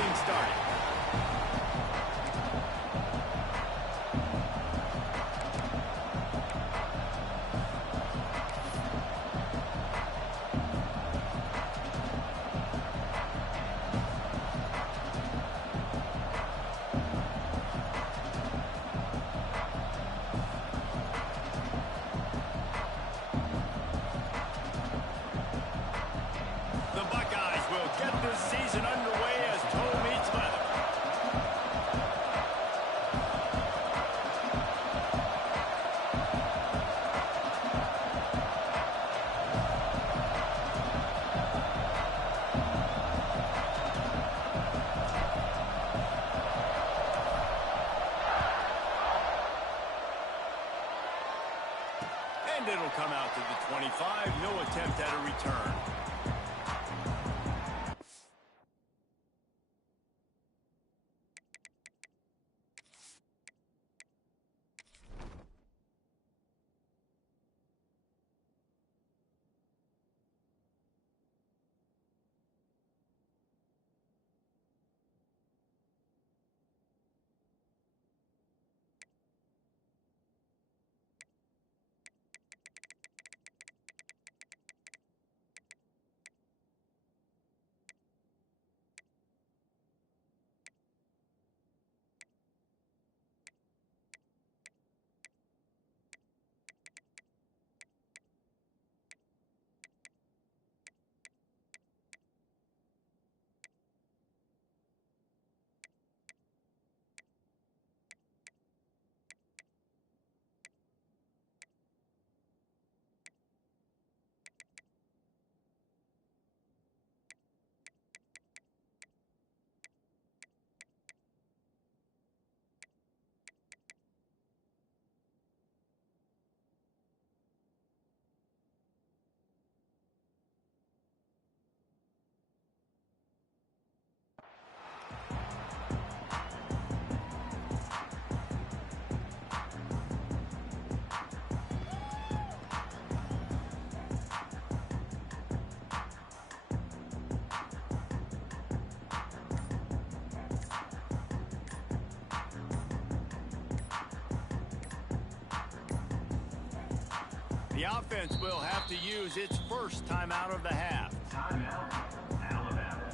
things started. Season underway as toe meets leather. And it'll come out to the 25. No attempt at a return. The offense will have to use its first timeout of the half. Timeout, Alabama.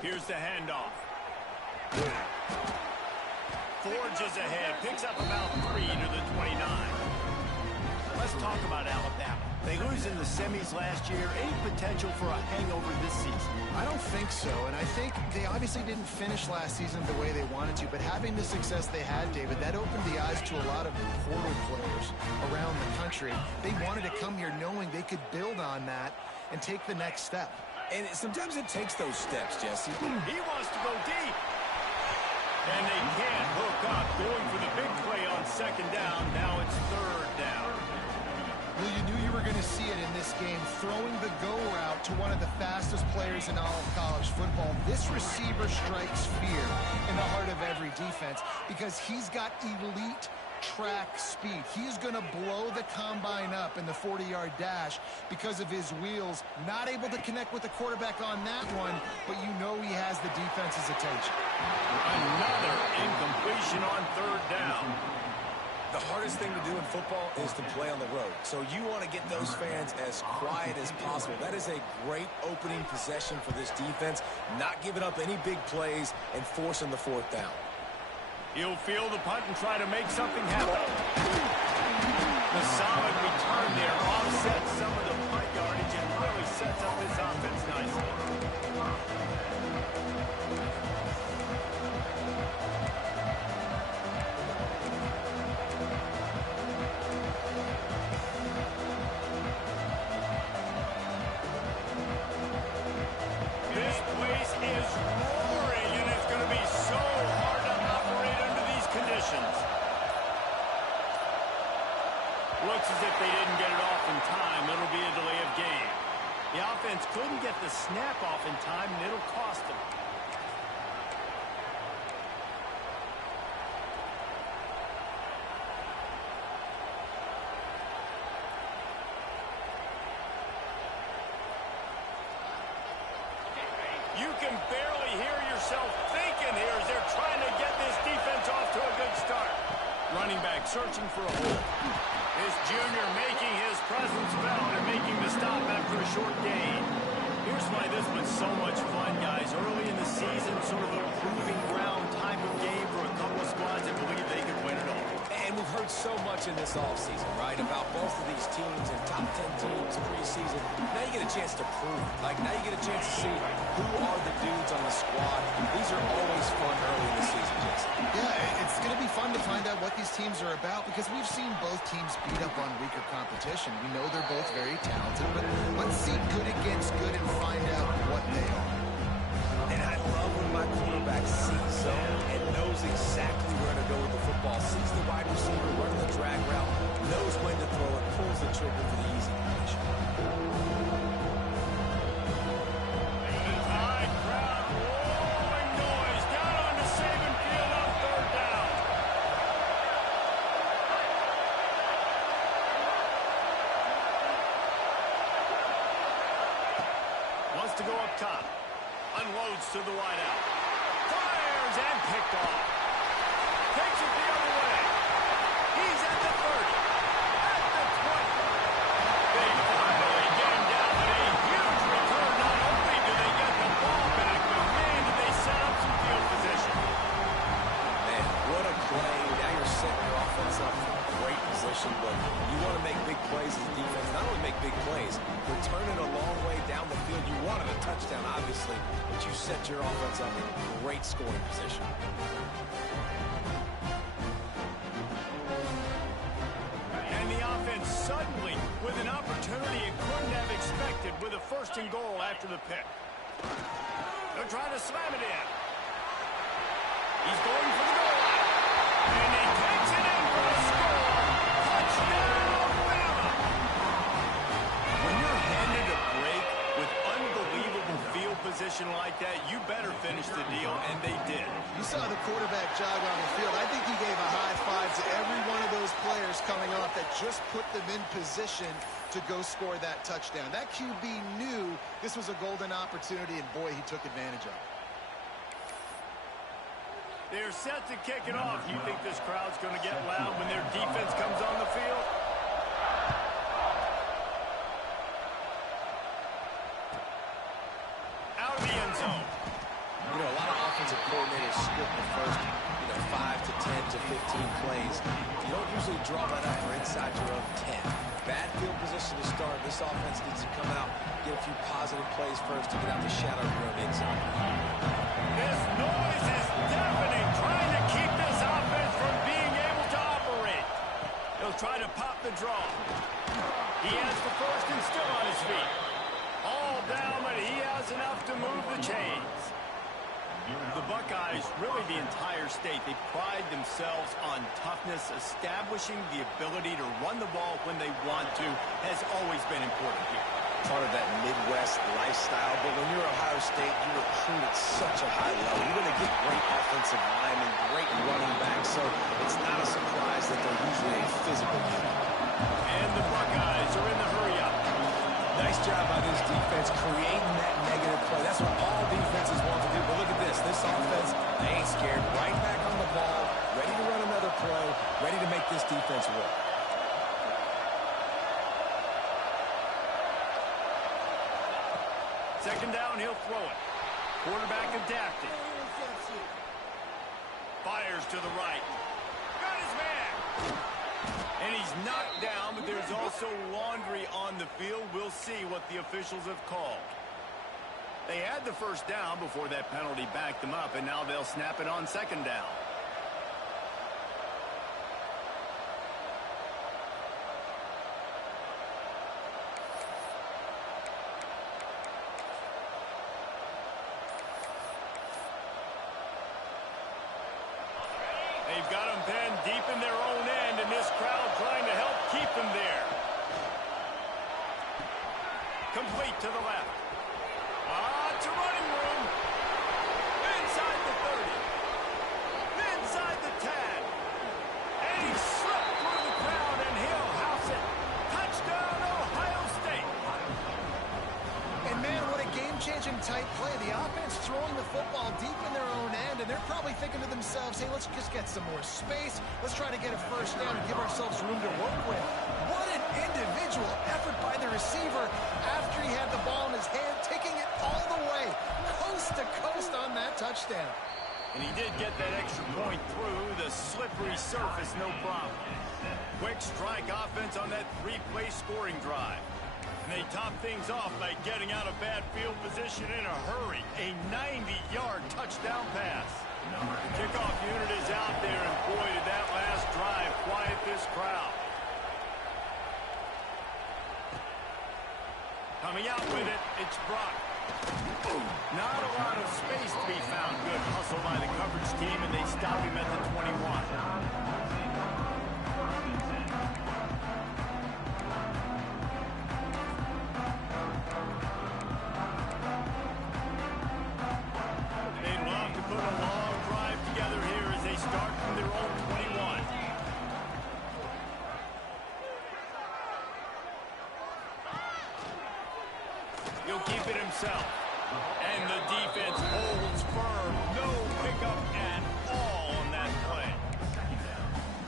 Here's the handoff. Forges ahead, picks up about 3 to the 29. Let's talk about Alabama. They lose in the semis last year. Any potential for a hangover this season? I don't think so, and I think they obviously didn't finish last season the way they wanted to, but having the success they had, David, that opened the eyes to a lot of portal players around the country. They wanted to come here knowing they could build on that and take the next step. And sometimes it takes those steps, Jesse. He wants to go deep. And they can't hook up. Going for the big play on second down. Now it's third down. Well, you knew you were going to see it in this game. Throwing the go route to one of the fastest players in all of college football. This receiver strikes fear in the heart of every defense because he's got elite track speed. He's going to blow the combine up in the 40-yard dash because of his wheels. Not able to connect with the quarterback on that one, but you know he has the defense's attention. Another incompletion on third down. The hardest thing to do in football is to play on the road. So you want to get those fans as quiet as possible. That is a great opening possession for this defense. Not giving up any big plays and forcing the fourth down. He'll field the punt and try to make something happen. The solid return there offsets some of the punt yardage and really sets up his offense nicely. This place is roaring, and it's going to be so hard to operate under these conditions. Looks as if they didn't get it off in time. It'll be a delay of game. The offense couldn't get the snap off in time, and it'll cost them. You can barely hear yourself thinking here as they're trying to get this defense off to a good start. Running back searching for a hole. This junior making his presence felt and making the stop after a short gain. Here's why this was so much fun, guys. Early in the season, sort of a proving ground type of game for a couple of squads that believe they could win it all. And we've heard so much in this offseason, right, about both of these teams and top 10 teams preseason. Now you get a chance to prove. Now you get a chance to see who are the dudes on the squad. These are always fun early in the season, Jason. Yeah, it's going to be fun to find out what these teams are about because we've seen both teams beat up on weaker competition. We know they're both very talented, but let's see good against good and find out what they are. And I love when my quarterback sees zone and knows exactly where to go with the football. Sees the wide receiver running the drag route, knows when to throw it, pulls the trigger for the easy completion. The Tide crowd roaring noise down onto Saban Field on third down. Wants to go up top. Unloads to the wideout. Fires and picked off. Takes it the other way. He's at the 30. At the 20. They finally get him down with a huge return. Not only do they get the ball back, but man, do they set up some field position. Man, what a play. Now you're setting your offense up for a great position, but you want to make big plays as a defense. Not only make big plays, return it a long way down the field. You wanted a touchdown, obviously, but you set your offense up in great scoring position. And the offense suddenly with an opportunity it couldn't have expected with a first and goal after the pick. They're trying to slam it in. He's going for the goal line. And he takes it in for a score. Touchdown, Bama! When you're handed a break with unbelievable field position like that, you better finish the deal, and they did. You saw the quarterback jog on the field. I think he gave a high five to every one of those players coming off that just put them in position to go score that touchdown. That QB knew this was a golden opportunity, and boy, he took advantage of it. They're set to kick it off. You think this crowd's going to get loud when their defense comes on the field? Out of the end zone. You know, a lot of offensive coordinators script the first, 5 to 10 to 15 plays. You don't usually draw that up for inside your own 10. Bad field position to start. This offense needs to come out, get a few positive plays first to get out the shadow room inside. This noise is deafening, trying to keep this offense from being able to operate. He'll try to pop the draw. He has the first and still on his feet. All down, but he has enough to move the chains. The Buckeyes, really the entire state, they pride themselves on toughness. Establishing the ability to run the ball when they want to has always been important here. Part of that Midwest lifestyle, but when you're Ohio State, you recruit at such a high level. You're going to get great offensive linemen, great running backs, so it's not a surprise that they're usually a physical unit. And the Buckeyes are in the hurry-up. Nice job by this defense creating that negative play. That's what all defenses want to do. But look at this. This offense, they ain't scared. Right back on the ball, ready to run another play, ready to make this defense work. Second down, he'll throw it. Quarterback adapted. Fires to the right. Got his man. And he's knocked down, but there's also laundry on the field. We'll see what the officials have called. They had the first down before that penalty backed them up, and now they'll snap it on second down. They've got them pinned deep in their own end, and this crowd trying to help keep them complete to the left. It's a running room. Inside the 30. Inside the 10. And he slipped through the crowd, and he'll house it. Touchdown, Ohio State. And, man, what a game-changing tight play. The offense throwing the football deep in their own end, and they're probably thinking to themselves, hey, let's just get some more space. Let's try to get a first down and give ourselves room to work with. What an individual effort by the receiver after he had the ball in his hand, taking it all the way, coast to coast on that touchdown. And he did get that extra point through the slippery surface, no problem. Quick strike offense on that three-play scoring drive. And they top things off by getting out of bad field position in a hurry. A 90-yard touchdown pass. The kickoff unit is out there, and boy, did that last drive quiet this crowd. Coming out with it, it's Brock. Not a lot of space to be found. Good hustle by the coverage team, and they stop him at the 21. He'll keep it himself. And the defense holds firm. No pickup at all on that play.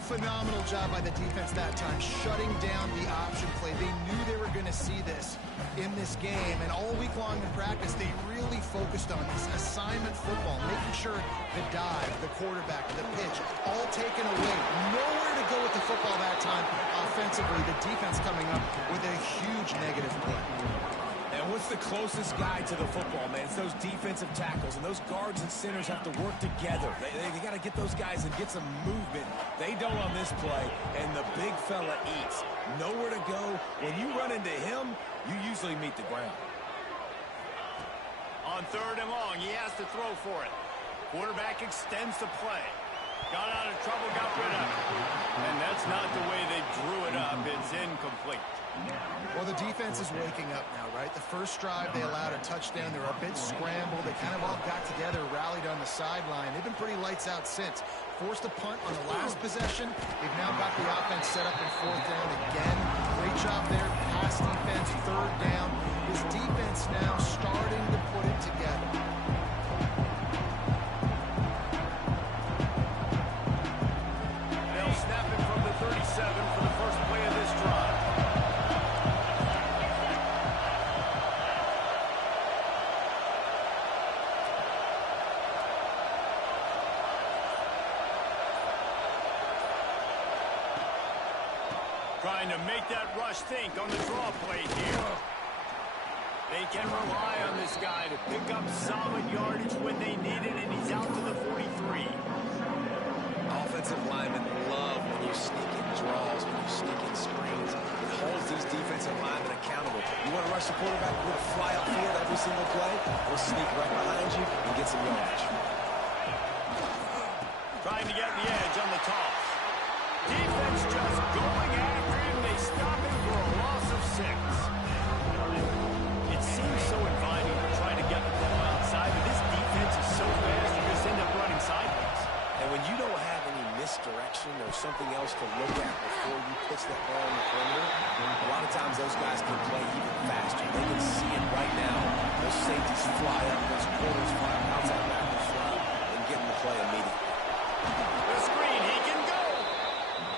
Phenomenal job by the defense that time, shutting down the option play. They knew they were going to see this in this game, and all week long in practice, they really focused on this assignment football, making sure the dive, the quarterback, the pitch, all taken away. Nowhere to go with the football that time offensively. The defense coming up with a huge negative play. And what's the closest guy to the football, man? It's those defensive tackles, and those guards and centers have to work together. They got to get those guys and get some movement. They don't on this play, and the big fella eats. Nowhere to go. When you run into him, you usually meet the ground. On 3rd and long, he has to throw for it. Quarterback extends the play. Got out of trouble, got rid of it. And that's not the way they drew it up. It's incomplete. Well, the defense is waking up now, right? The first drive, they allowed a touchdown. They were a bit scrambled. They kind of all got together, rallied on the sideline. They've been pretty lights out since. Forced a punt on the last possession. They've now got the offense set up in 4th down again. Great job there. Pass defense, 3rd down. This defense now starting to put it together. They'll snap it from the 37 for the first play of this drive. Trying to make that rush think on the draw play here. They can rely on this guy to pick up solid yardage when they need it, and he's out to the 43. Offensive linemen love when you sneak in draws, when you sneak in screens. It holds these defensive linemen accountable. You want to rush the quarterback, we're going to fly upfield every single play. We'll sneak right behind you and get some yardage. Trying to get the edge on the toss. Defense just going after him. They stop him for a loss of 6. It seems so inviting to try to get the ball outside, but this defense is so fast you just end up running sideways. And when you don't have any misdirection or something else to look at before you pitch that ball in the perimeter, a lot of times those guys can play even faster. They can see it right now. Those safeties fly up, those corners fly up, outside backers fly up, and get in the play immediately. The screen, he can go!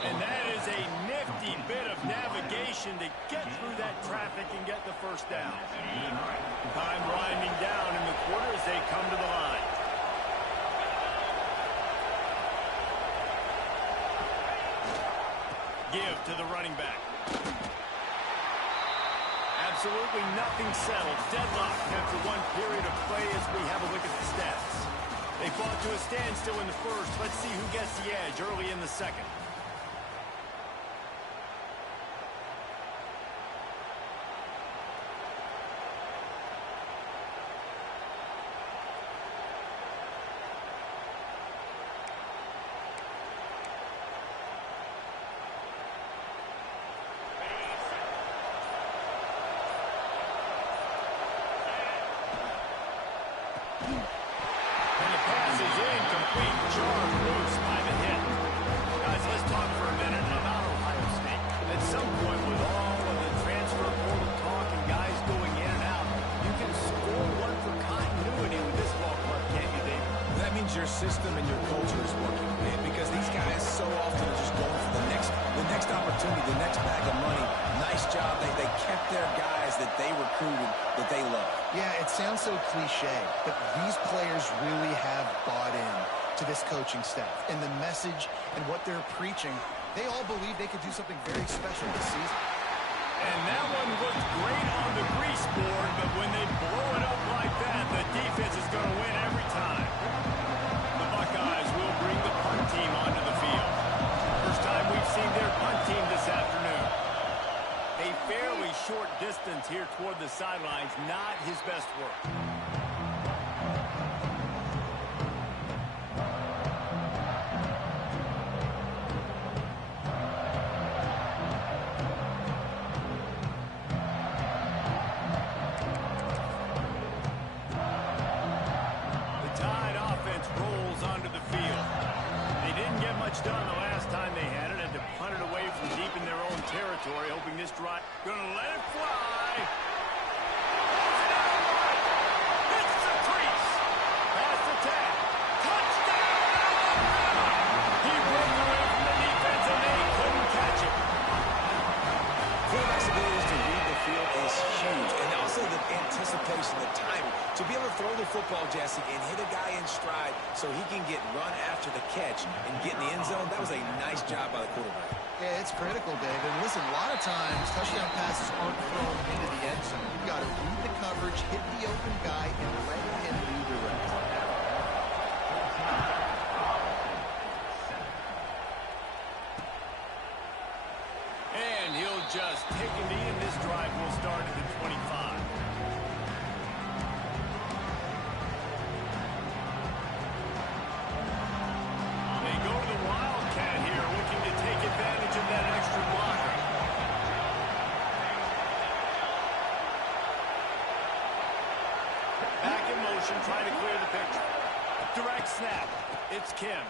And that is a nifty bit of navigation to get through that traffic and get the first down. Time winding down in the quarter as they come to the line. Give to the running back. Absolutely nothing settled. Deadlock after one period of play as we have a look at the stats. They fought to a standstill in the first. Let's see who gets the edge early in the second. your system and your culture is working. Because these guys so often are just going for the next opportunity, the next bag of money. Nice job. They kept their guys that they recruited, that they love. Yeah, it sounds so cliche, but these players really have bought in to this coaching staff and the message and what they're preaching. They all believe they could do something very special this season. And that one looked great on the grease board, but when they blow it up like that, the defense is going to win every time. The Buckeyes will bring the punt team onto the field. First time we've seen their punt team this afternoon. A fairly short distance here toward the sidelines, not his best work. Done the last time they had it, and to punt it away from deep in their own territory, hoping this drive gonna let it fly. Hits the crease. Past the 10. Touchdown! He broke away from the defense, and they couldn't catch it. Quarterback's ability to read the field is huge, and also the anticipation, the timing. To be able to throw the football, Jesse, and hit a guy in stride so he can get run after the catch and get in the end zone, that was a nice job by the quarterback. Yeah, it's critical, Dave. And listen, a lot of times touchdown passes aren't thrown into the end zone. You got to read the coverage, hit the open guy, and let him do the rest. And he'll just take a knee, and this drive will start at the 25. Trying to clear the picture. Direct snap. It's Kim.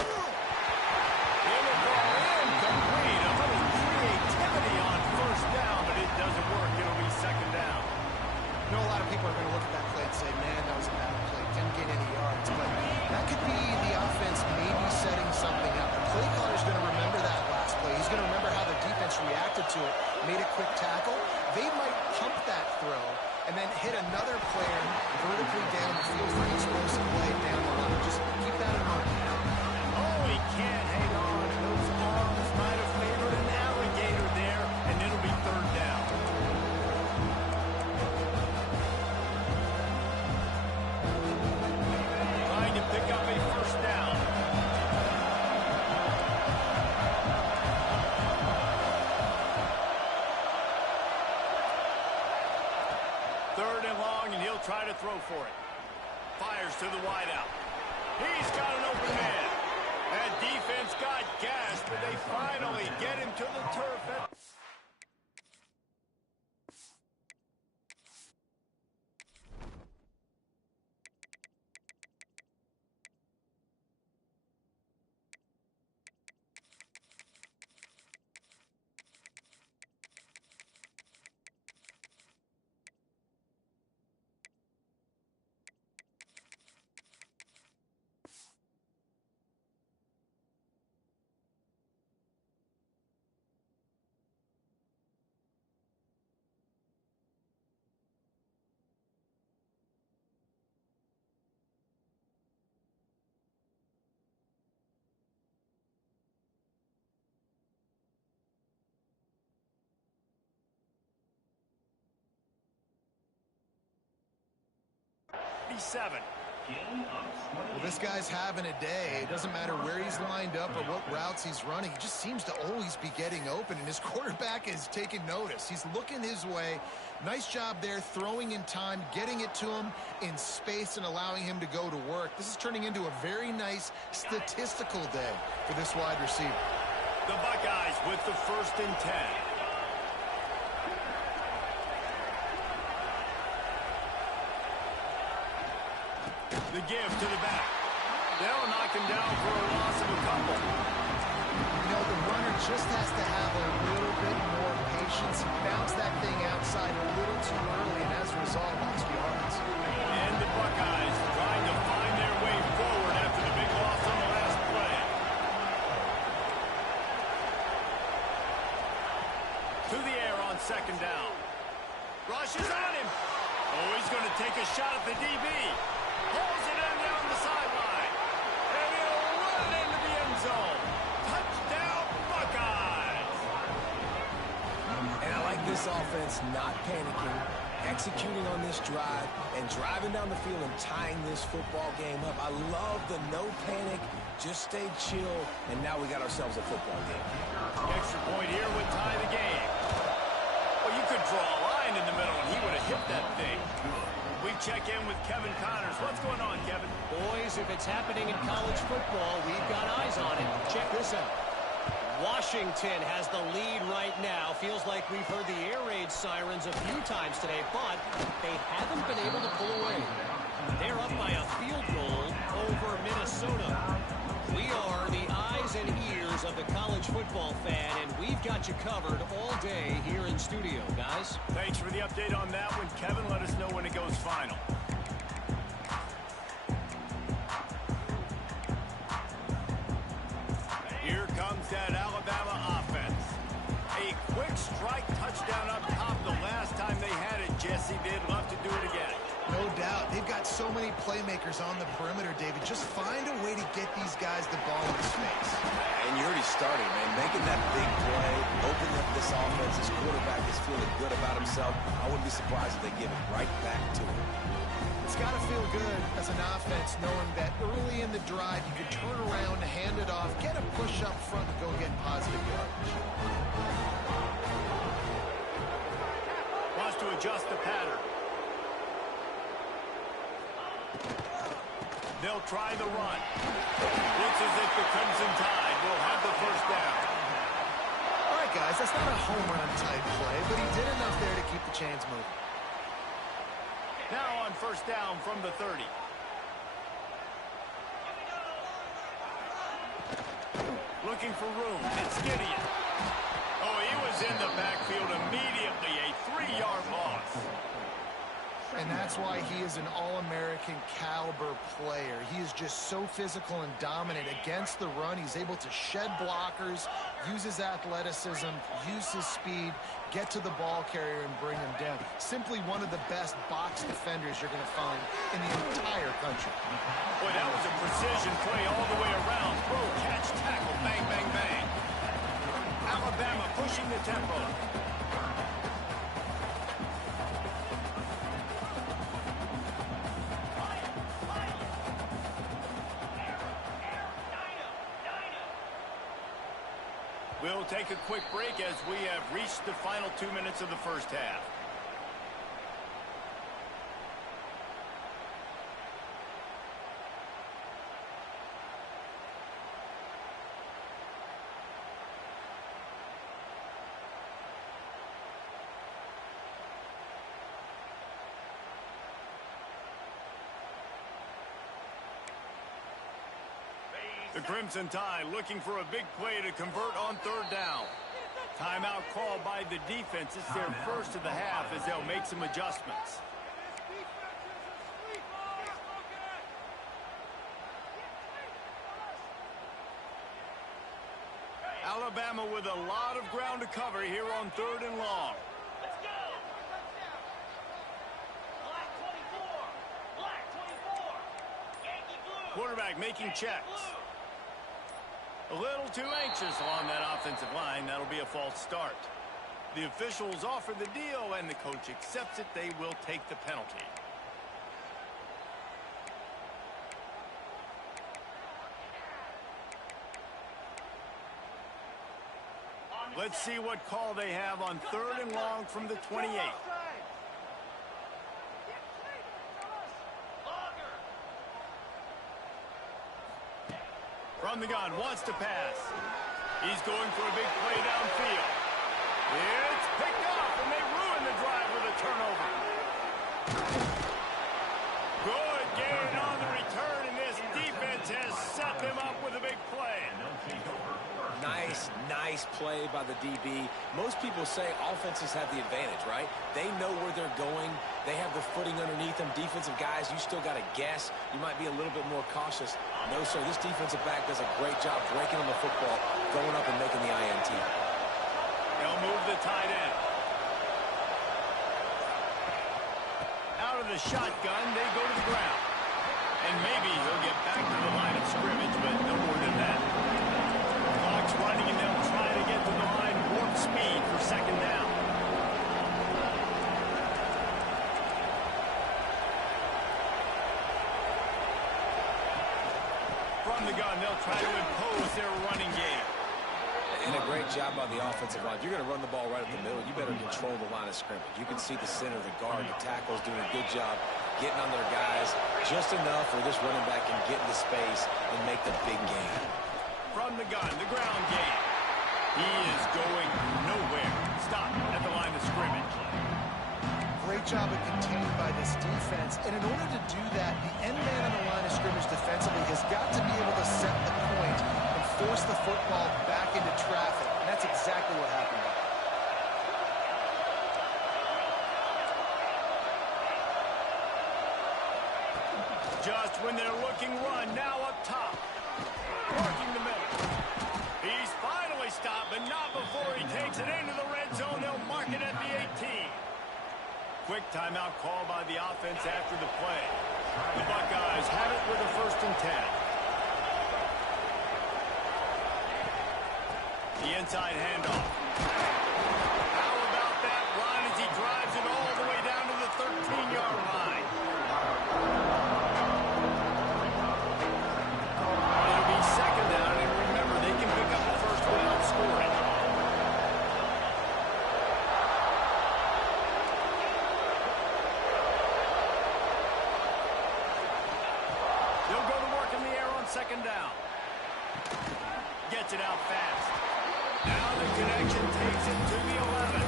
Incomplete. A little creativity on first down, but it doesn't work. It'll be second down. You know, a lot of people are going to look at that play and say, man, that was a bad play. Didn't get any yards. But that could be the offense maybe setting something up. The play caller's going to remember that last play. He's going to remember how the defense reacted to it, made a quick tackle. They might pump that throw and then hit another player vertically down the field for an explosive play down the line. Just keep that in mind. Oh, he can't hang on. Those arms might have favored an alligator there, and it'll be third down. Trying to pick up a first down. Third and long, and he'll try to throw for it. Fires to the wideout. He's got an open man. That defense got gas, but they finally get him to the turf. Well, this guy's having a day. It doesn't matter where he's lined up or what routes he's running. He just seems to always be getting open, and his quarterback is taking notice. He's looking his way. Nice job there, throwing in time, getting it to him in space and allowing him to go to work. This is turning into a very nice statistical day for this wide receiver. The Buckeyes with the 1st and 10. The give to the back. They'll knock him down for a loss of a couple. You know, the runner just has to have a little bit more patience. He bounced that thing outside a little too early, and as a result, lost yards. And the Buckeyes trying to find their way forward to the air on second down. Rushes on him. Oh, he's going to take a shot at the DB. Pulls it in down the sideline. And he'll run it into the end zone. Touchdown, Buckeyes. And I like this offense not panicking, executing on this drive, and driving down the field and tying this football game up. I love the no panic, just stay chill, and now we got ourselves a football game. The extra point here would tie the game. Well, you could draw a line in the middle, and he would have hit that thing. We check in with Kevin Connors. What's going on, Kevin? Boys, if it's happening in college football, we've got eyes on it. Check this out. Washington has the lead right now. Feels like we've heard the air raid sirens a few times today, but they haven't been able to pull away. They're up by a field goal over Minnesota. We are the eyes and ears of the college football fan, and we've got you covered all day here in studio, guys. Thanks for the update on that one, Kevin. Let us know when it goes final. Here comes that Alabama offense. A quick strike touchdown up top the last time they had it, Jesse. They'd love to do it again. No doubt. They've got so many playmakers on the perimeter, David. Just find a way to get these guys the ball in space. And you already started, man. Making that big play, opening up this offense. This quarterback is feeling good about himself. I wouldn't be surprised if they give it right back to him. It's got to feel good as an offense knowing that early in the drive you can turn around, hand it off, get a push up front, and go get positive yardage. Wants to adjust the pattern. They'll try the run. Looks as if the Crimson Tide will have the first down. All right, guys, that's not a home run type play, but he did enough there to keep the chains moving. Now on first down from the 30. Looking for room. It's Gideon. Oh, he was in the backfield immediately. A 3-yard loss. And that's why he is an All-American caliber player. He is just so physical and dominant against the run. He's able to shed blockers, use his athleticism, use his speed, get to the ball carrier and bring him down. Simply one of the best box defenders you're going to find in the entire country. Boy, that was a precision play all the way around. Throw, catch, tackle, bang, bang, bang. Alabama pushing the tempo. We'll take a quick break as we have reached the final 2 minutes of the first half. The Crimson Tide looking for a big play to convert on third down. Timeout called by the defense. It's their first of the half as they'll make some adjustments. Alabama with a lot of ground to cover here on third and long. Let's go! Black 24! Black 24! Yankee blue! Quarterback making checks. A little too anxious along that offensive line. That'll be a false start. The officials offer the deal, and the coach accepts it. They will take the penalty. Let's see what call they have on third and long from the 28. From the gun, wants to pass. He's going for a big play downfield. It's picked off, and they ruin the drive with a turnover. Good gain on the return, and this defense has set them up with a big play. Nice play by the DB. Most people say offenses have the advantage, right? They know where they're going. They have the footing underneath them. Defensive guys, you still got to guess. You might be a little bit more cautious. No, sir, this defensive back does a great job breaking on the football, going up and making the INT. They'll move the tight end. Out of the shotgun, they go to the ground. And maybe he'll get back to the line of scrimmage, but no more than that. Clock's running, and they'll try to get to the line warp speed for second down. From the gun, they'll try to impose their running game. And a great job by the offensive line. You're going to run the ball right up the middle. You better control the line of scrimmage. You can see the center, the guard, the tackles doing a good job getting on their guys just enough where this running back can get into space and make the big game. From the gun, the ground game. He is going nowhere. Stop at the line of scrimmage. Great job of containing by this defense. And in order to do that, the end man on the line of scrimmage defensively has got to be able to set the point and force the football back into traffic. And that's exactly what happened. Just when they're looking run, now up top. Working the middle. He's finally stopped, but not before he takes it into the red zone. They'll mark it at the 18. Quick timeout call by the offense after the play. The Buckeyes have it with a 1st and 10. The inside handoff. How about that run as he drives it all the way down to the 13-yard line? It'll be second down, and remember, they can pick up the first without scoring. They'll go to work in the air on second down. Gets it out fast. Now the connection takes it to the 11.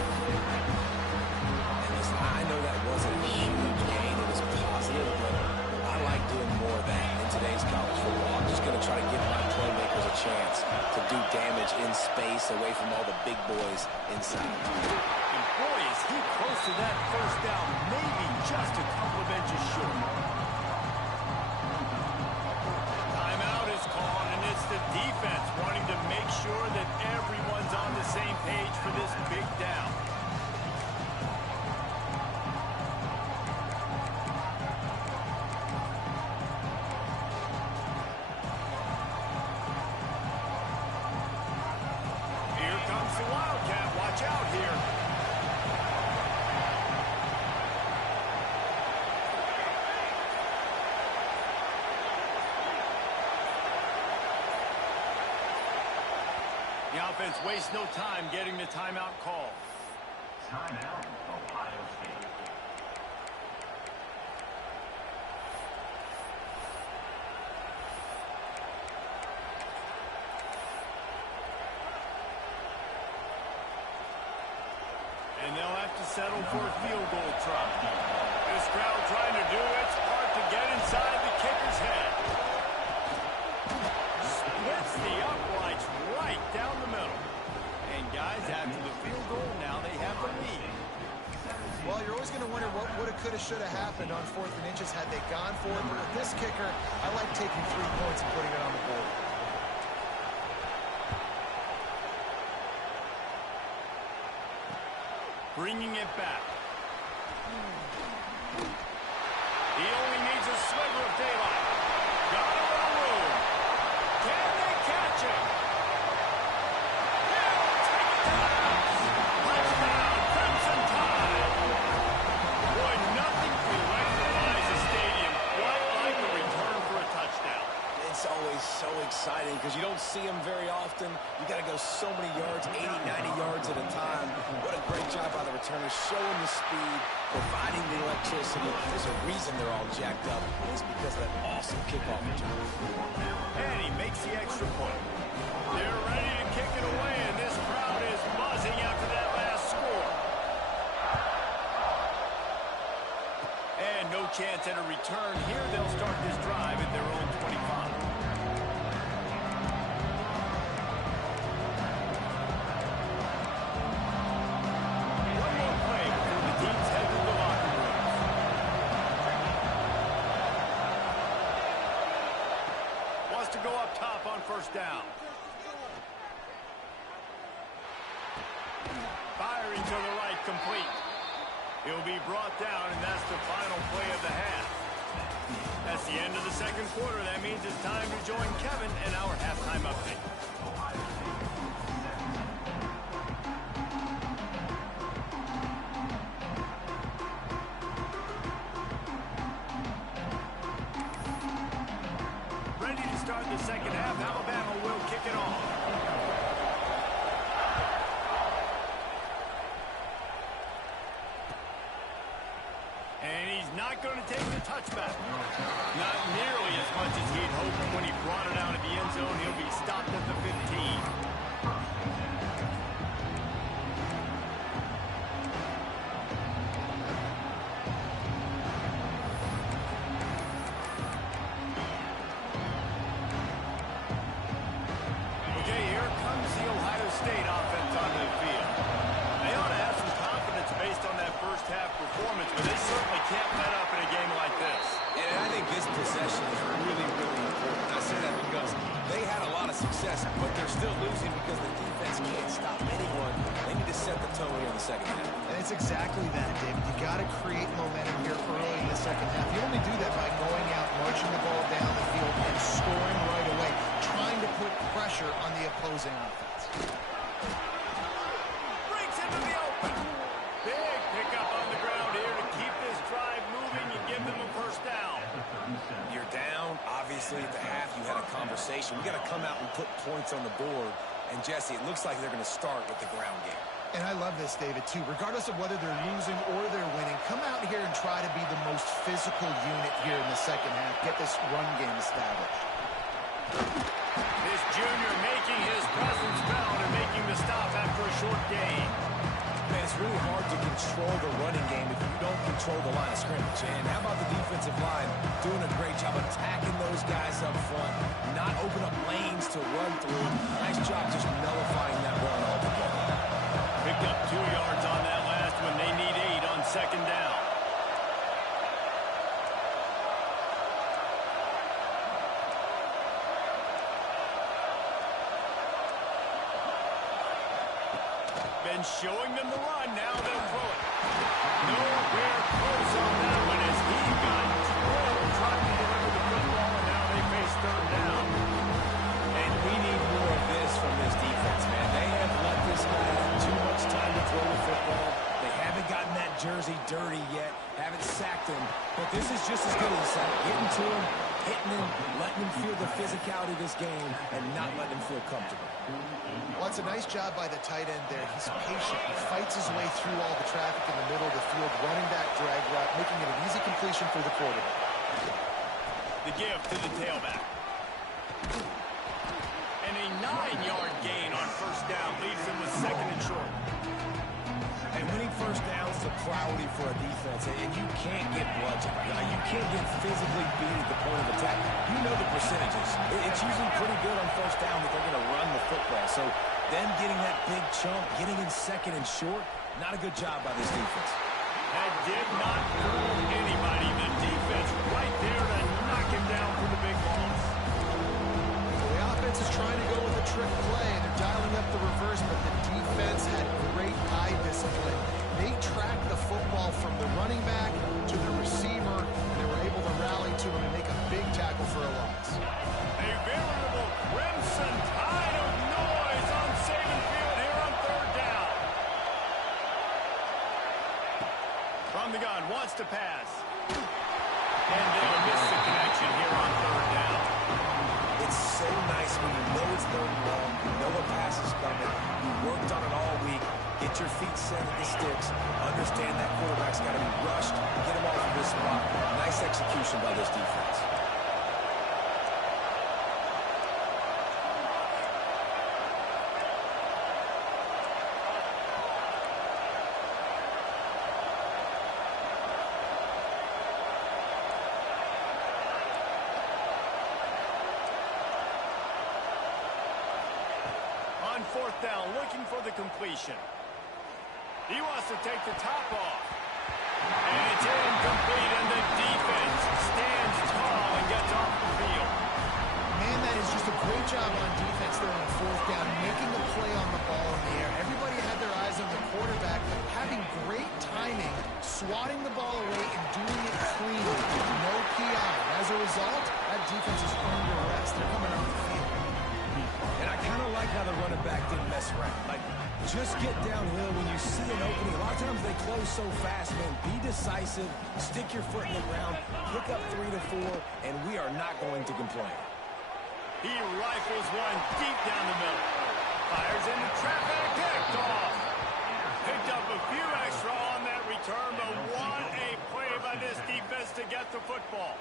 And listen, I know that wasn't a huge gain. It was positive, but I like doing more of that in today's college football. I'm just going to try to give my playmakers a chance to do damage in space away from all the big boys inside. And boy, is he close to that first down, maybe just a couple of inches short. Timeout is called, and it's the defense wanting to make sure that everyone's on the same page for this big down. Here comes the Wildcat. Watch out here. The offense wastes no time getting the timeout call. Timeout, Ohio State. And they'll have to settle for a field goal try. This crowd trying to do its part to get inside the kicker's head. Splits the uprights right down the middle. And guys, after the field goal, now they have the lead. Well, you're always going to wonder what woulda, coulda, shoulda happened on 4th and inches had they gone for it. But with this kicker, I like taking 3 points and putting it on the board. Bringing it back. He only needs a sliver of daylight. Got a little room. Can they catch him? He'll take it down. Touchdown, Crimson Tide. Boy, nothing electrifies a stadium quite like a return for a touchdown. It's always so exciting because you don't see them very often. You got to go so many yards, 80, 90 yards at a time. What a great job by the returners, showing the speed, providing the electricity. There's a reason they're all jacked up. It's because of that awesome kickoff return. And he makes the extra point. They're ready to kick it away, and this crowd is buzzing after that last score. And no chance at a return here. They'll start this drive at their own 25. One more play before the teams head to the locker rooms. Wants to go up top on 1st down. firing to the right, complete. He'll be brought down, and that's the final play of the half. That's the end of the second quarter. That means it's time to join Kevin in our halftime update. Ready to start the second half. Alabama will kick it off. And he's not going to take the touchback. Not nearly as much as he'd hoped when he brought it out of the end zone. He'll be stopped at the 15. Okay, here comes the Ohio State offense onto the field. They ought to have some confidence based on that first half performance, but they certainly can't let up in a game like this. And I think this possession is really, really important. I say that because they had a lot of success, but they're still losing because the defense can't stop anyone. They need to set the tone here in the second half. And it's exactly that, David. You got to create momentum here early in the second half. You only do that by going out, marching the ball down the field, and scoring right away, trying to put pressure on the opposing offense. Breaks into the open. Big pickup on the ground here to keep this drive moving and give them a first down. You're down. Obviously, at the half, you had a conversation. You got to come out and put points on the board. And, Jesse, it looks like they're going to start with the ground game. And I love this, David, too. Regardless of whether they're losing or they're winning, come out here and try to be the most physical unit here in the second half. Get this run game established. This junior making his presence felt and making the stop after a short gain. Man, it's really hard to control the running game if you don't control the line of scrimmage. And how about the defensive line doing a great job attacking those guys up front, not open up lanes to run through. Nice job just nullifying that run altogether. Picked up 2 yards on that last one. They need 8 on second down. Been showing them the run. Now they'll throw it. Nowhere close on that one as he got drilled trying to deliver the football, and now they face third down. And we need more of this from this defense, man. They have let this guy have too much time to throw the football. They haven't gotten that jersey dirty yet, haven't sacked him. But this is just as good as a sack. Getting to him, hitting him, letting him feel the physicality of this game, and not letting him feel comfortable. Well, it's a nice job by the tight end there. He's patient. He fights his way through all the traffic in the middle of the field, running that drag route, making it an easy completion for the quarterback. The give to the tailback. And a 9-yard gain on first down leaves them with second and short. And winning first down is a priority for a defense, and you can't get bludgeoned. You can't get physically beat at the point of attack. You know the percentages. It's usually pretty good on first down that they're going to run the football. So them getting that big chunk, getting in second and short, not a good job by this defense. That did not fool anybody. The defense right there to knock him down for the big balls. The offense is trying to go with a trick play. They're dialing up the reverse, but the defense had great eye discipline. They tracked the football from the running back to the receiver, and they were able to rally to him and make a big tackle for a loss. A veritable crimson tide of noise on Saban Field here on third down. From the gun, wants to pass. And they'll miss the connection here on third down. It's so nice when you know it's third and long, you know a pass is coming, you worked on it all week, get your feet set at the sticks, understand that quarterback's got to be rushed, get him off of this spot. Nice execution by this defense. On fourth down, looking for the completion. He wants to take the top off. And it's incomplete, and the defense stands tall and gets off the field. Man, that is just a great job on defense there on fourth down, making a play on the ball in the air. Everybody had their eyes on the quarterback. just get downhill when you see an opening. A lot of times they close so fast, man. Be decisive, stick your foot in the ground, pick up 3 to 4, and we are not going to complain. He rifles one deep down the middle. Fires into traffic, picked off. Picked up a few extra on that return, but what a play by this defense to get the football.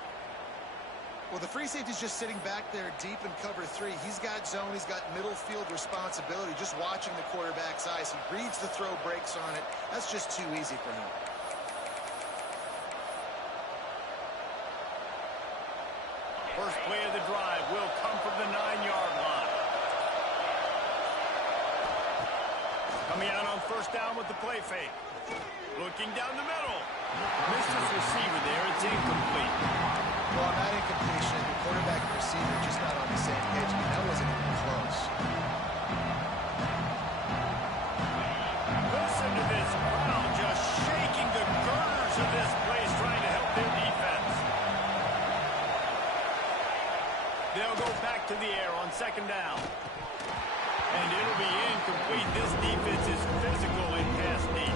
Well, the free safety's just sitting back there deep in cover 3. He's got zone. He's got middle field responsibility. Just watching the quarterback's eyes. He reads the throw, breaks on it. That's just too easy for him. First play of the drive will come from the 9-yard line. Coming out on first down with the play fake. Looking down the middle. Missed his receiver there. It's incomplete. Well, on that incompletion, the quarterback and receiver just not on the same page. I mean, that wasn't even close. Listen to this crowd just shaking the girders of this place, trying to help their defense. They'll go back to the air on second down. And it'll be incomplete. This defense is physical in pass deep.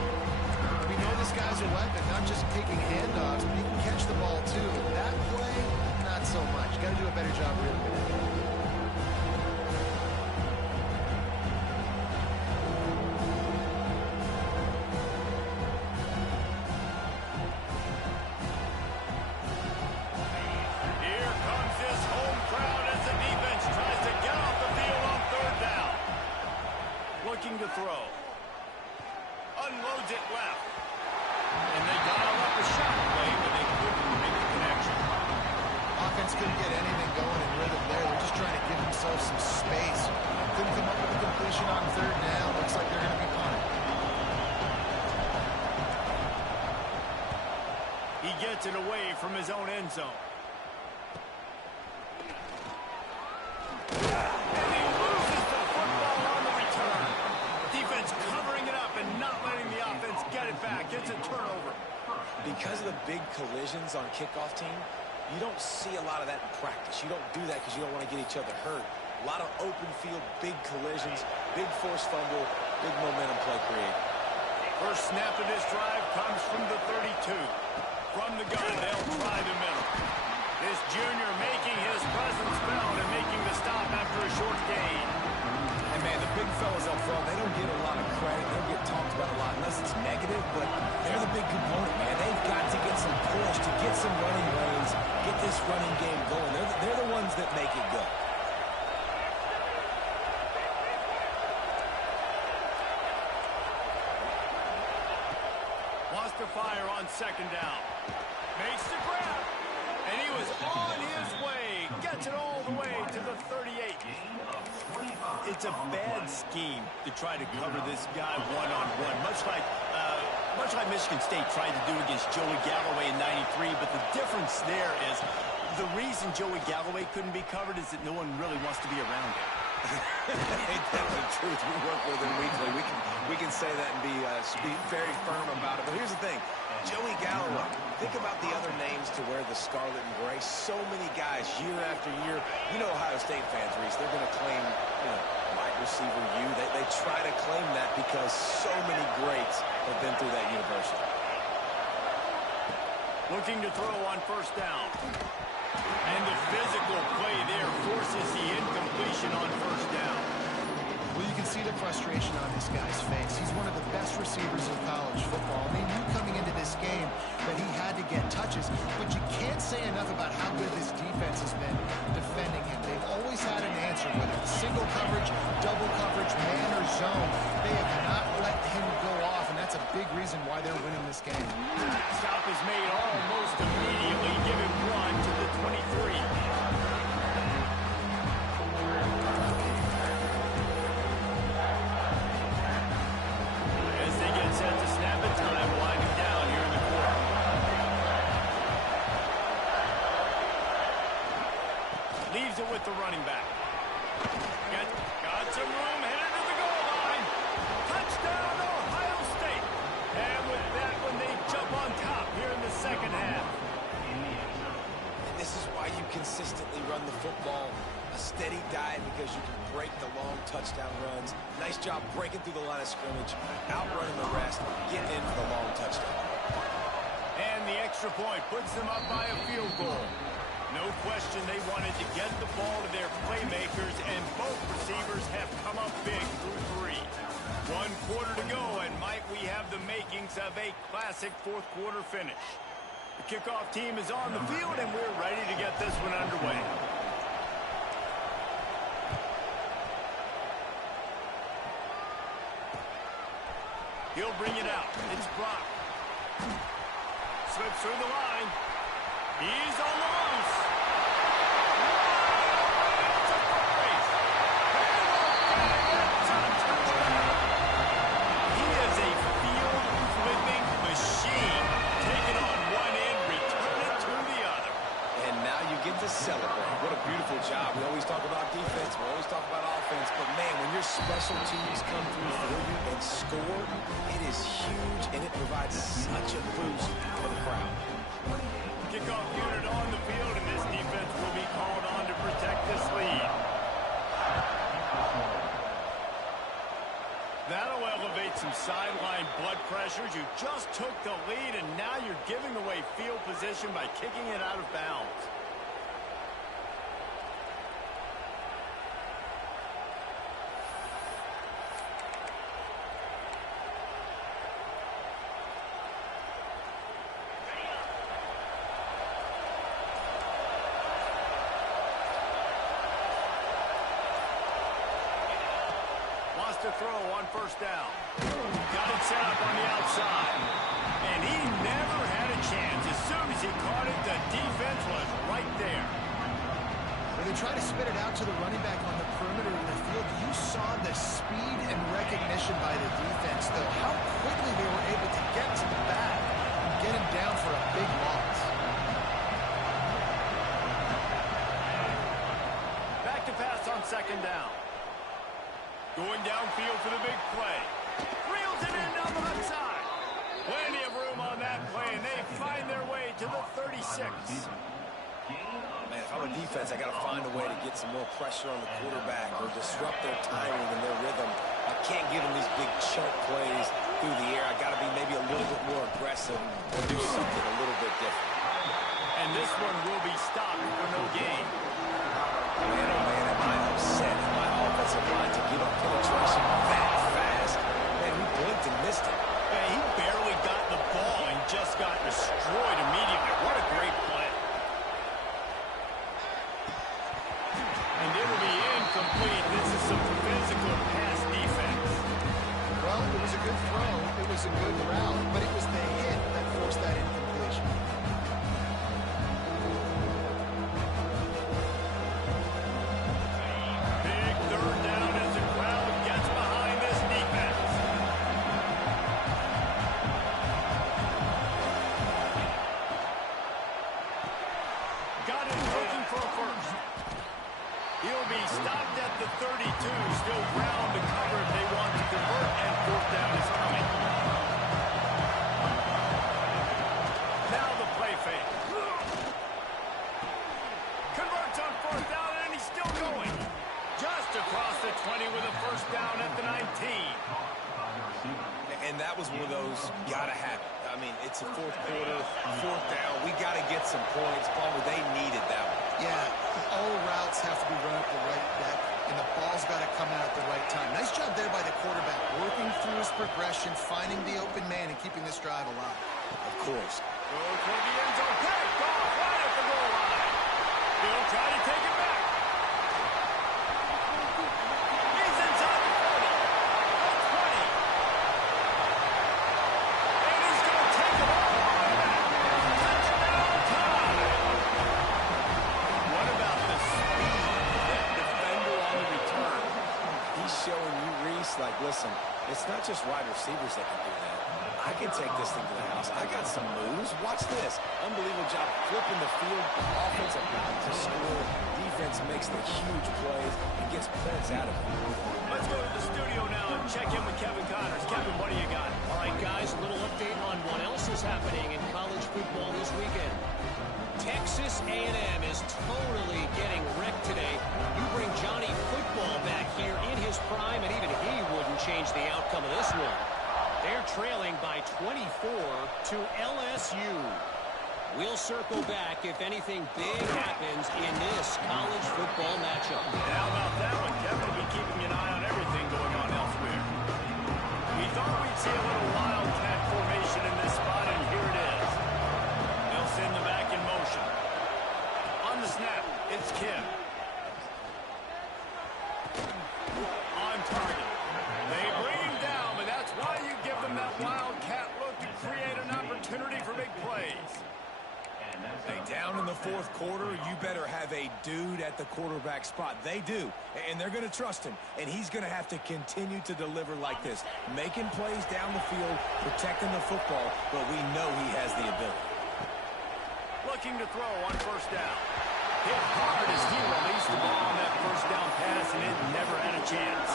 We know this guy's a weapon, not just taking handoffs, but he can catch the ball too. That play, not so much. Got to do a better job reeling it in. Here comes this home crowd as the defense tries to get off the field on third down. Looking to throw. Unloads it left. And they dial up a shot play, but they couldn't make the connection. Offense couldn't get anything going in rhythm there. They're just trying to give themselves some space. Couldn't come up with a completion on third down. Looks like they're going to be punting. He gets it away from his own end zone. And he loses the football on the return. Defense covering it up and not letting the offense get it back. It's a turnover. Because of the big collisions on kickoff team, you don't see a lot of that in practice. You don't do that because you don't want to get each other hurt. A lot of open field, big collisions, big forced fumble, big momentum play created. First snap of this drive comes from the 32. From the gun, they'll try the middle. This junior making his presence felt and making the stop after a short gain. And, man, the big fellas up front, they don't get a lot of credit. They don't get talked about a lot unless it's negative, but they're the big component, man. They've got to get some push, to get some running lanes, get this running game going. They're the ones that make it go. Wants to fire on second down. Makes the grab. And he was on his way. Gets it all the way to the 38. It's a bad scheme to try to cover this guy one-on-one, much like Michigan State tried to do against Joey Galloway in '93. But the difference there is the reason Joey Galloway couldn't be covered is that no one really wants to be around him. Ain't that the truth? We work with him weekly. We can say that and be very firm about it. But here's the thing. Joey Galloway, think about the other names to wear the scarlet and gray. So many guys year after year. You know Ohio State fans, Reese, they're going to claim, wide receiver U. They try to claim that because so many greats have been through that university. Looking to throw on first down. And the physical play there forces the incompletion on first down. Well, you can see the frustration on this guy's face. He's one of the best receivers in college football. They knew coming into this game that he had to get touches, but you can't say enough about how good this defense has been defending him. They've always had an answer, whether it's single coverage, double coverage, man or zone. They have not let him go off, and that's a big reason why they're winning this game. Stop is made almost immediately, giving one to the 23. As they get set to snap it, time winding down here in the quarter. Leaves it with the running back. Got some room, headed to the goal line. Touchdown, Ohio State. And with that one, they jump on top here in the second half. And this is why you consistently run the football, steady diet because you can break the long touchdown runs. Nice job breaking through the line of scrimmage, outrunning the rest, getting in for the long touchdown. And the extra point puts them up by a field goal. No question they wanted to get the ball to their playmakers, and both receivers have come up big through 3. 1 quarter to go, and might we have the makings of a classic fourth-quarter finish. The kickoff team is on the field, and we're ready to get this one underway. He'll bring it out. It's Brock. Slips through the line. He's on the loose. He is a field-flipping machine. Take it on one end, return it to the other. And now you get to celebrate. What a beautiful job. We always talk about defense. We always talk about offense. But, man, when your special teams come through for you and score, it is huge, and it provides such a boost for the crowd. Kickoff unit on the field, and this defense will be called on to protect this lead. That'll elevate some sideline blood pressures. You just took the lead, and now you're giving away field position by kicking it out of bounds. To throw on first down. Got it set up on the outside. And he never had a chance. As soon as he caught it, the defense was right there. When they try to spit it out to the running back on the perimeter of the field, you saw the speed and recognition by the defense, though, how quickly they were able to get to the back and get him down for a big loss. Back to pass on second down. Going downfield for the big play. Reels it in down the left side. Plenty of room on that play, and they find their way to the 36. Man, if I'm a defense, I got to find a way to get some more pressure on the quarterback or disrupt their timing and their rhythm. I can't give them these big chunk plays through the air. I got to be maybe a little bit more aggressive or do something a little bit different. And this one will be stopped for no gain. Man, oh man, am I upset at my offensive line to give up penetration that fast. Man, we blinked and missed it. Man, he barely got the ball and just got destroyed immediately. What a great play. And it'll be incomplete. This is some physical pass defense. Well, it was a good throw. It was a good route, but it was the hit that forced that incompletion. Big third down as the crowd gets behind this defense. Got it looking for a first. He'll be stopped at the 32. Still ground to cover if they want to convert, and fourth down is coming. Now the play fake. Converts on fourth down, and he's still going. Just across the 20 with a first down at the 19. And that was one of those gotta happen. I mean, it's a fourth quarter, fourth down. We got to get some points. Palmer, they needed that one. Yeah, all routes have to be run up the right depth, and the ball's got to come out at the right time. Nice job there by the quarterback, working through his progression, finding the open man, and keeping this drive alive. Of course. Go toward the end zone. Picked off right at the goal line. He'll try to take it back. He's inside the 40. The 20. And he's going to take it all the way back. Touchdown time. What about the speed of that defender on the return? He's showing you, Reese, like, listen, it's not just wide receivers that can do that. I can take this thing to the house. I got some moves. Watch this. Unbelievable job flipping the field. Offensive line to score. Defense makes the huge plays and gets points out of it. Let's go to the studio now and check in with Kevin Connors. Kevin, what do you got? All right, guys, a little update on what else is happening in college football this weekend. Texas A&M is totally getting wrecked today. You change the outcome of this one. They're trailing by 24 to LSU. We'll circle back if anything big happens in this college football matchup. And how about that one? Definitely keeping an eye on everything going on elsewhere. We thought we'd see a little wildcat formation in this spot, and here it is. They'll send the back in motion. On the snap, it's Kim. On target. They bring him down, but that's why you give them that wildcat look to create an opportunity for big plays. Hey, down in the fourth quarter, you better have a dude at the quarterback spot. They do, and they're going to trust him, and he's going to have to continue to deliver like this, making plays down the field, protecting the football, but we know he has the ability. Looking to throw on first down. Hit hard as he released the ball on that first down pass, and it never had a chance.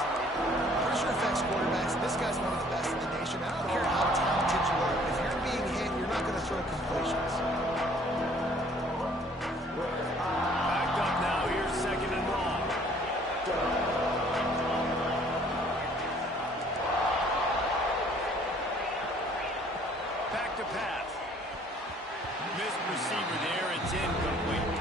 Pressure affects quarterbacks. This guy's one of the best in the nation. I don't care how talented you are. If you're being hit, you're not going to throw completions. Backed up now. Here's second and long. Back to pass. Missed receiver there. It's incomplete.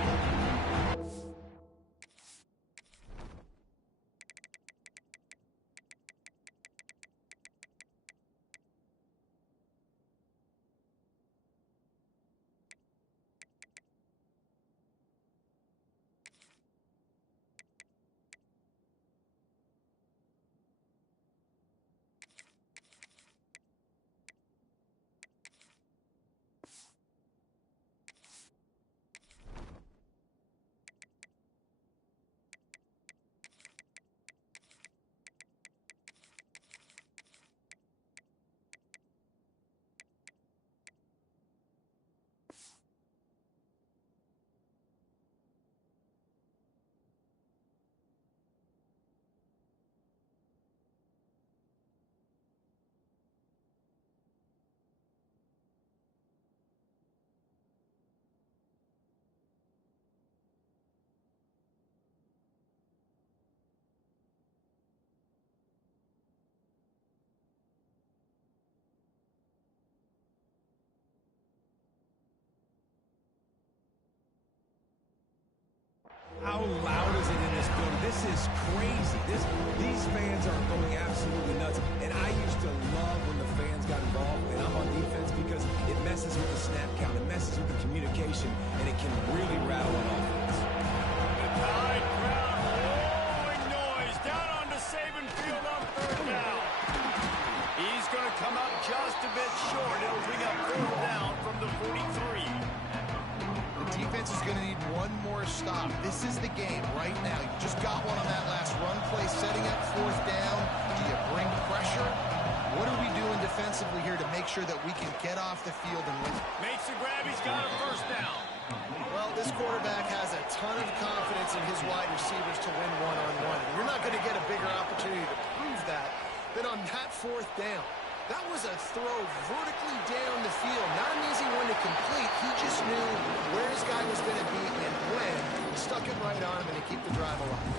How loud is it in this building? This is crazy. These fans are going absolutely nuts. And I used to love when the fans got involved, and I'm on defense because it messes with the snap count, it messes with the communication, and it can really rattle an offense. The Tide crowd rolling noise down onto Saban Field on third down. He's going to come up just a bit short. It'll bring up fourth down from the 43. The defense is going to need one more stop. This is the game right now. You just got one on that last run play, setting up fourth down. Do you bring pressure? What are we doing defensively here to make sure that we can get off the field and win? Makes the grab. He's got a first down. Well, this quarterback has a ton of confidence in his wide receivers to win one-on-one. And you're not going to get a bigger opportunity to prove that than on that fourth down. That was a throw vertically down the field. Not an easy one to complete. He just knew where his guy was going to be and when. He stuck it right on him and he kept the drive alive.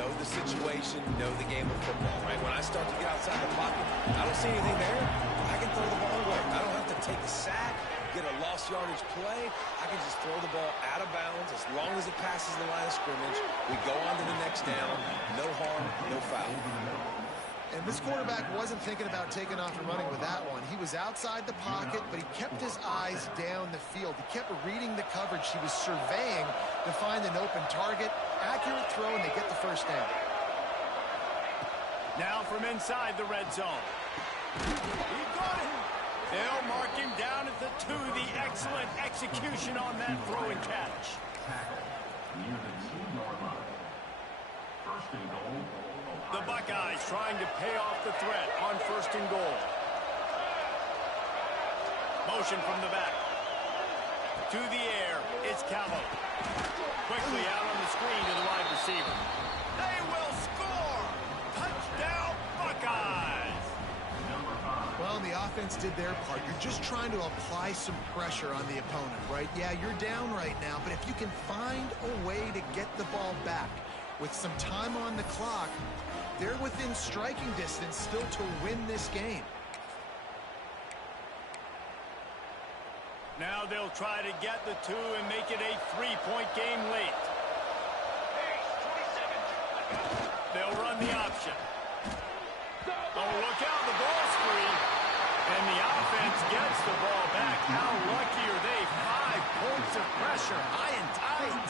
Know the situation, know the game of football, right? When I start to get outside the pocket, I don't see anything there. I can throw the ball away. I don't have to take a sack, get a lost yardage play. I can just throw the ball out of bounds as long as it passes the line of scrimmage. We go on to the next down. No harm, no foul. And this quarterback wasn't thinking about taking off and running with that one. He was outside the pocket, but he kept his eyes down the field. He kept reading the coverage. He was surveying to find an open target. Accurate throw, and they get the first down. Now from inside the red zone. He got it. They'll mark him down at the 2. The excellent execution on that throw and catch. Near the 2-yard line. First and goal. The Buckeyes trying to pay off the threat on first and goal. Motion from the back. To the air, it's Calvo. Quickly out on the screen to the wide receiver. They will score! Touchdown, Buckeyes! Well, the offense did their part. You're just trying to apply some pressure on the opponent, right? Yeah, you're down right now, but if you can find a way to get the ball back with some time on the clock, they're within striking distance still to win this game. Now they'll try to get the two and make it a 3-point game late. They'll run the option. Oh, look out, the ball's free. And the offense gets the ball back. How lucky are they? 5 points of pressure, high and tight.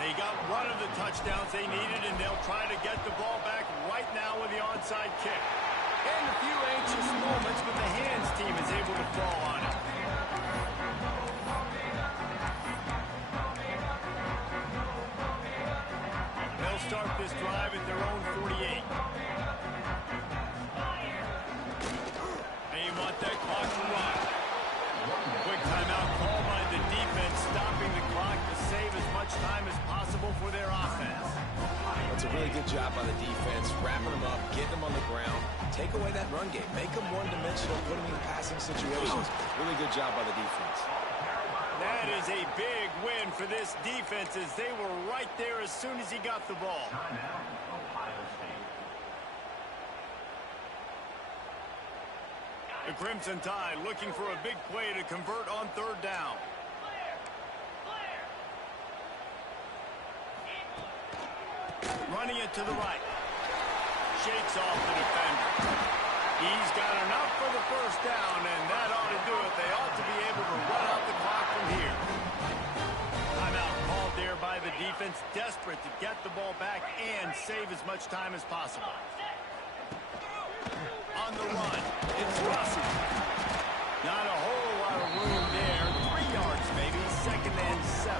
They got one of the touchdowns they needed, and they'll try to get the ball back right now with the onside kick. And a few anxious moments, but the hands team is able to fall on it. They'll start this drive at their own 48. They want that clock to run. Quick timeout called by the defense, stopping the clock to save as much time as possible for their offense. That's a really good job by the defense, wrapping them up, getting them on the ground, take away that run game, make them one-dimensional, put them in passing situations. Really good job by the defense. That is a big win for this defense as they were right there as soon as he got the ball. Timeout, Ohio State. The Crimson Tide looking for a big play to convert on 3rd down. Running it to the right. Shakes off the defender. He's got enough for the 1st down, and that ought to do it. They ought to be able to run out the clock from here. Timeout called there by the defense, desperate to get the ball back and save as much time as possible. On the run, it's Russell. Not a whole lot of room there. 3 yards maybe, 2nd and 7.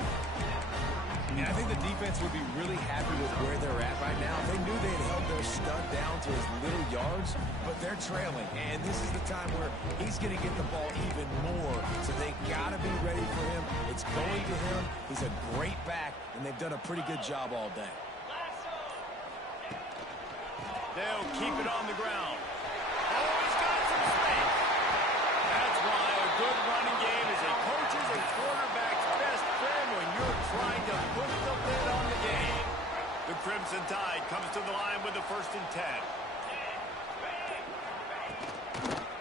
And I think the defense would be really happy with where they're at right now. They knew they had held their stud down to his little yards, but they're trailing. And this is the time where he's going to get the ball even more. So they got to be ready for him. It's going to him. He's a great back, and they've done a pretty good job all day. They'll keep it on the ground. Oh, he's got some space. That's why a good running game is a coach's and quarterback's best friend when you're trying to put the lid on the game. The Crimson Tide comes to the line with the 1st and 10.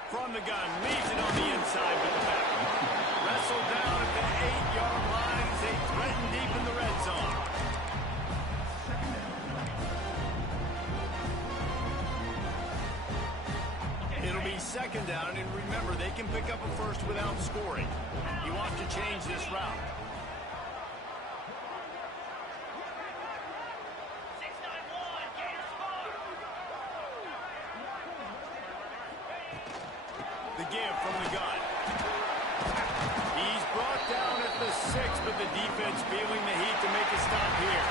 From the gun, leaves it on the inside with the back. Wrestled down at the 8-yard line as they threaten deep in the red zone. It'll be 2nd down, and remember, they can pick up a 1st without scoring. You want to change this route. The give from the gun. He's brought down at the 6, but the defense feeling the heat to make a stop here.